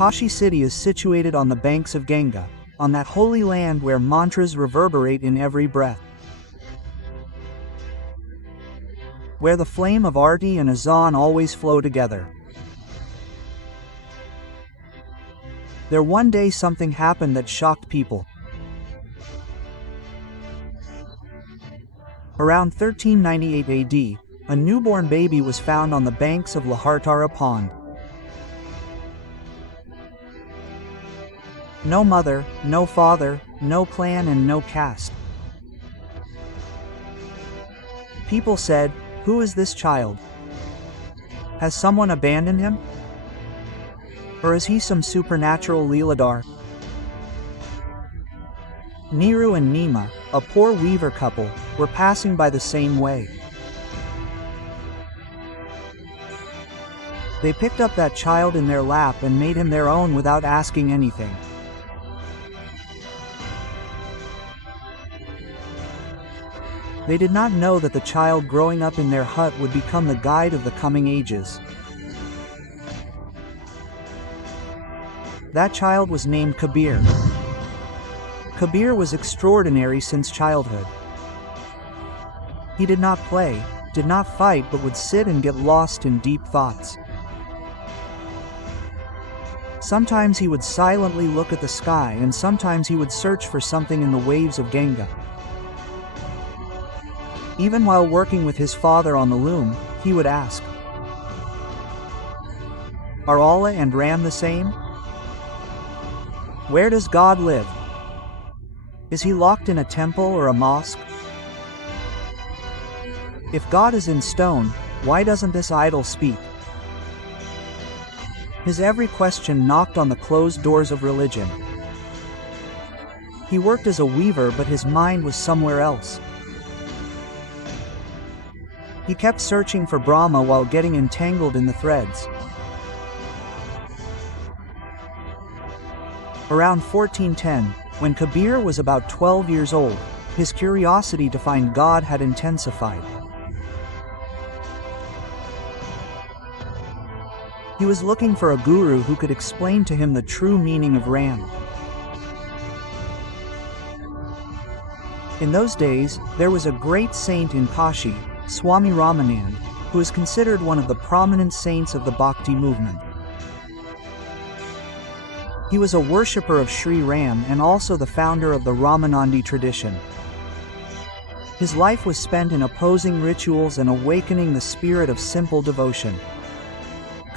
Kashi city is situated on the banks of Ganga, on that holy land where mantras reverberate in every breath. Where the flame of Arti and Azan always flow together. There one day something happened that shocked people. Around 1398 AD, a newborn baby was found on the banks of Lehart pond. No mother, no father, no clan and no caste. People said, "Who is this child? Has someone abandoned him? Or is he some supernatural Leeladhar?" Niru and Nima, a poor weaver couple, were passing by the same way. They picked up that child in their lap and made him their own without asking anything. They did not know that the child growing up in their hut would become the guide of the coming ages. That child was named Kabir. Kabir was extraordinary since childhood. He did not play, did not fight, but would sit and get lost in deep thoughts. Sometimes he would silently look at the sky, and sometimes he would search for something in the waves of Ganga. Even while working with his father on the loom, he would ask, "Are Allah and Ram the same? Where does God live? Is he locked in a temple or a mosque? If God is in stone, why doesn't this idol speak?" His every question knocked on the closed doors of religion. He worked as a weaver, but his mind was somewhere else. He kept searching for Brahma while getting entangled in the threads. Around 1410, when Kabir was about 12 years old, his curiosity to find God had intensified. He was looking for a guru who could explain to him the true meaning of Ram. In those days, there was a great saint in Kashi, Swami Ramanand, who is considered one of the prominent saints of the Bhakti movement. He was a worshipper of Sri Ram and also the founder of the Ramanandi tradition. His life was spent in opposing rituals and awakening the spirit of simple devotion.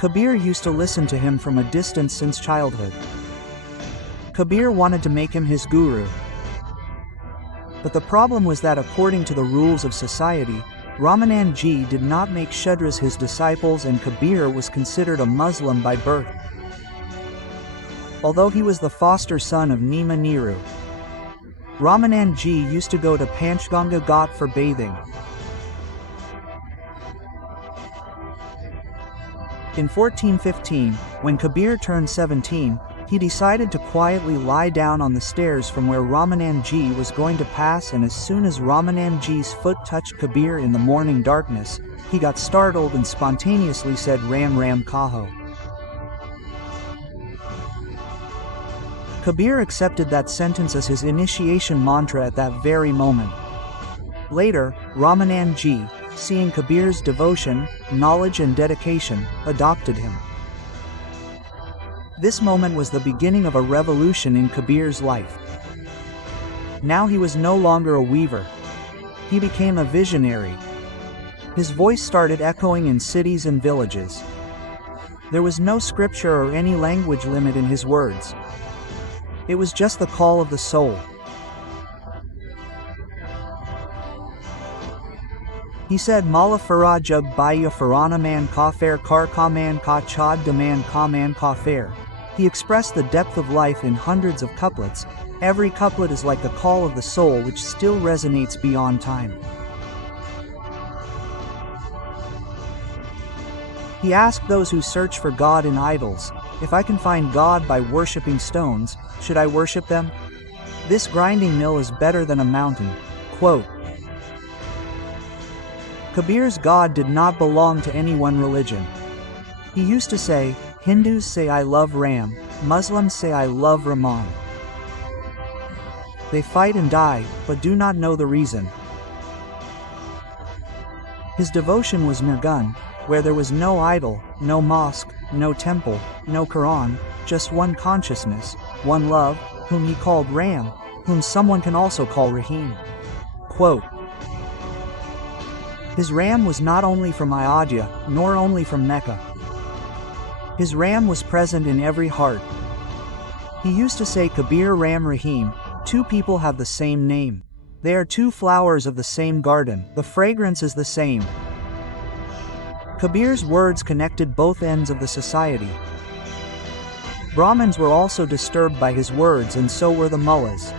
Kabir used to listen to him from a distance since childhood. Kabir wanted to make him his guru. But the problem was that according to the rules of society, Ramanand Ji did not make Shudras his disciples, and Kabir was considered a Muslim by birth. Although he was the foster son of Nima Niru, Ramanand Ji used to go to Panchganga Ghat for bathing. In 1415, when Kabir turned 17, he decided to quietly lie down on the stairs from where Ramanand Ji was going to pass, and as soon as Ramanand Ji's foot touched Kabir in the morning darkness, he got startled and spontaneously said, "Ram Ram Kaho." Kabir accepted that sentence as his initiation mantra at that very moment. Later, Ramanand Ji, seeing Kabir's devotion, knowledge and dedication, adopted him. This moment was the beginning of a revolution in Kabir's life. Now he was no longer a weaver. He became a visionary. His voice started echoing in cities and villages. There was no scripture or any language limit in his words. It was just the call of the soul. He said, "Mala Farah Jug Baya Farana Man Ka Fair Kar Ka Man Ka Chad Daman Ka Man Ka Fair." He expressed the depth of life in hundreds of couplets. Every couplet is like the call of the soul which still resonates beyond time. He asked those who search for God in idols, "If I can find God by worshipping stones, should I worship them? This grinding mill is better than a mountain." Quote. Kabir's God did not belong to any one religion. He used to say, "Hindus say I love Ram, Muslims say I love Rahman. They fight and die, but do not know the reason. His devotion was Nirgun, where there was no idol, no mosque, no temple, no Quran, just one consciousness, one love, whom he called Ram, whom someone can also call Rahim. Quote, his Ram was not only from Ayodhya, nor only from Mecca. His Ram was present in every heart. He used to say Kabir Ram Rahim, two people have the same name. They are two flowers of the same garden, the fragrance is the same. Kabir's words connected both ends of the society. Brahmins were also disturbed by his words, and so were the mullahs.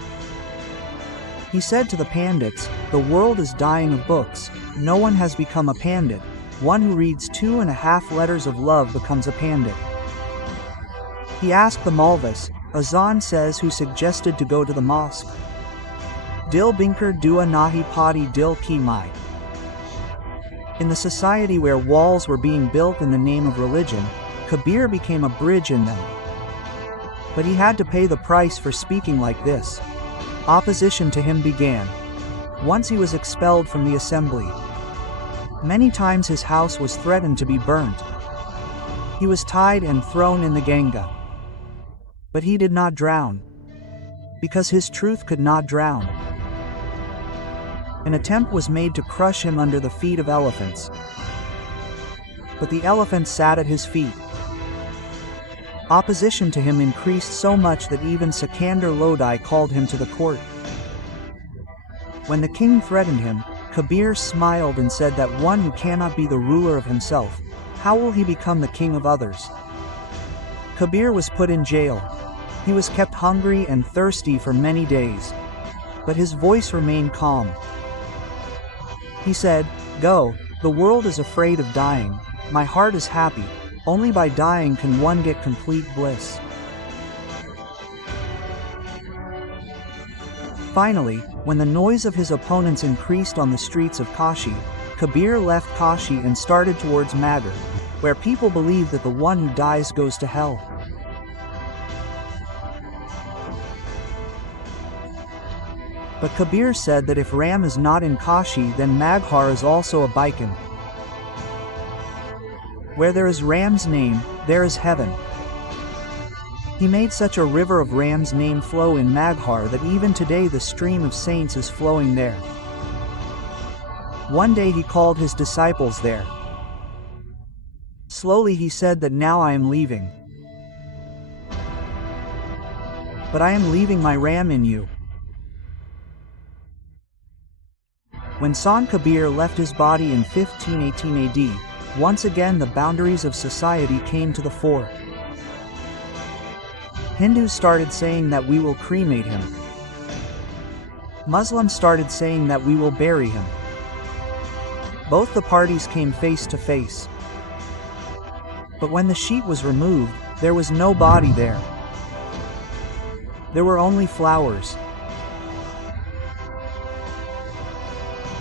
He said to the pandits, the world is dying of books, no one has become a pandit, one who reads 2.5 letters of love becomes a pandit. He asked the Malvis, Azan says who suggested to go to the mosque. Dil binkar dua nahi padi dil ki mai. In the society where walls were being built in the name of religion, Kabir became a bridge in them. But he had to pay the price for speaking like this. Opposition to him began. Once he was expelled from the assembly. Many times his house was threatened to be burnt. He was tied and thrown in the Ganga. But he did not drown. Because his truth could not drown. An attempt was made to crush him under the feet of elephants. But the elephants sat at his feet. Opposition to him increased so much that even Sikandar Lodi called him to the court. When the king threatened him, Kabir smiled and said that one who cannot be the ruler of himself, how will he become the king of others? Kabir was put in jail. He was kept hungry and thirsty for many days. But his voice remained calm. He said, go, the world is afraid of dying, my heart is happy, only by dying can one get complete bliss. Finally, when the noise of his opponents increased on the streets of Kashi, Kabir left Kashi and started towards Maghar, where people believe that the one who dies goes to hell. But Kabir said that if Ram is not in Kashi, then Maghar is also a Baikan. Where there is Ram's name, there is heaven. He made such a river of Ram's name flow in Maghar that even today the stream of saints is flowing there. One day he called his disciples there. Slowly he said that now I am leaving. But I am leaving my Ram in you. When Sant Kabir left his body in 1518 AD, once again the boundaries of society came to the fore. Hindus started saying that we will cremate him. Muslims started saying that we will bury him. Both the parties came face to face. But when the sheet was removed, there was no body there. There were only flowers.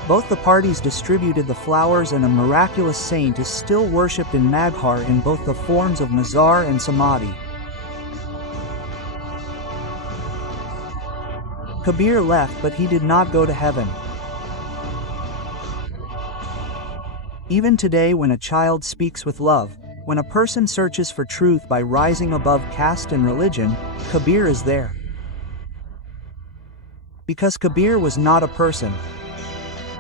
Both the parties distributed the flowers, and a miraculous saint is still worshipped in Maghar in both the forms of Mazar and Samadhi. Kabir left, but he did not go to heaven. Even today, when a child speaks with love, when a person searches for truth by rising above caste and religion, Kabir is there. Because Kabir was not a person.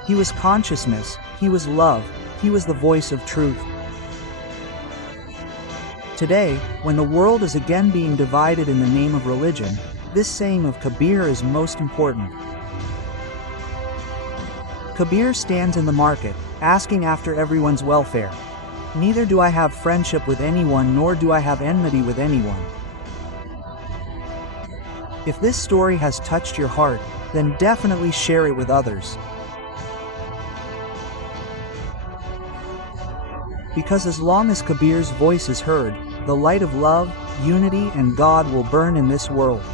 He was consciousness, he was love, he was the voice of truth. Today, when the world is again being divided in the name of religion, this saying of Kabir is most important. Kabir stands in the market, asking after everyone's welfare. Neither do I have friendship with anyone, nor do I have enmity with anyone. If this story has touched your heart, then definitely share it with others. Because as long as Kabir's voice is heard, the light of love, unity, and God will burn in this world.